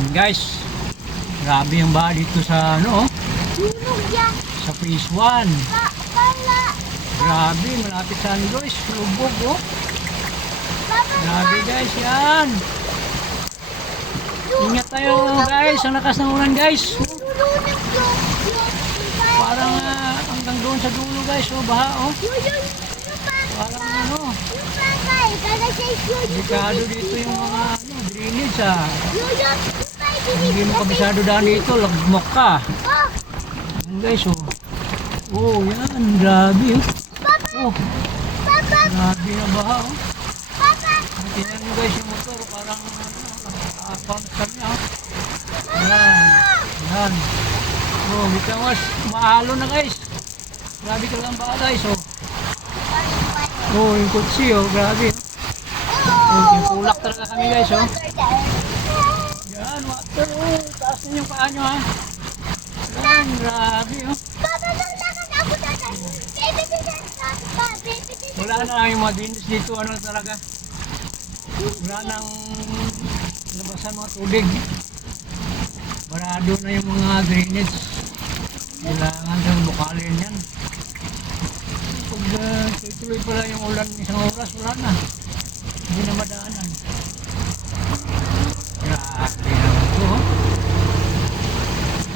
Yan guys. Grabe yung baha dito sa ano, Sunog yan. sa phase 1. Pala. Grabe, malapit sa ano guys, lubog oh. Papa, Grabe guys, yan. Ingat tayo guys, ang lakas ng ulan guys. sunog yung Parang hanggang doon sa dulo guys, oh, baha oh. Parang ano, yung bangay. Kada siya sunog. delikado dito yung mga ano, drainage ah. Yung Hindi mo kabisado daan dito, lagmok ka. Oh, Yan guys, oh. Oh, yan, grabe oh. Oh, Papa, grabe na baha oh. Papa. Tingnan nyo guys yung motor, parang nakakapang kanya oh. Yan, yan. Oh, kita mas, maalo na guys. Grabe ka lang baha guys oh. Oh, yung kutsi oh, grabe. Oh, tulak talaga kami guys oh. Yan, water oh. Taas na yung paa nyo ha. Yan, grabe oh. Papa, nalakan ako tatay. Baby, Wala na yung mga dinos dito, ano talaga. Wala nang labasan mga tubig. Barado na yung mga drainage. Kailangan sa bukalin yan. Pag tuloy pala yung ulan isang oras, wala na. Hindi na madaanan. Grabe naman ito oh.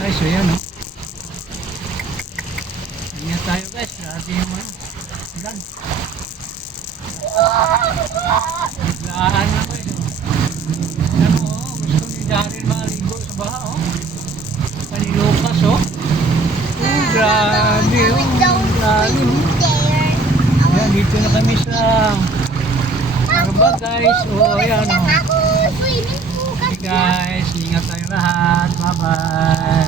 Guys, so yan oh. Ingat tayo guys, grabe yung ano. Ulan. Biglaan na kayo. Alam mo, gusto ni Daryl maligo sa baha, oh. Kanilukas, oh. Grabe, oh. Grabe, oh. Yan, dito na kami sa Arba, guys. Oh, ayan, oh. Ako, swimming pool Okay, guys. Ingat tayo lahat. Bye-bye.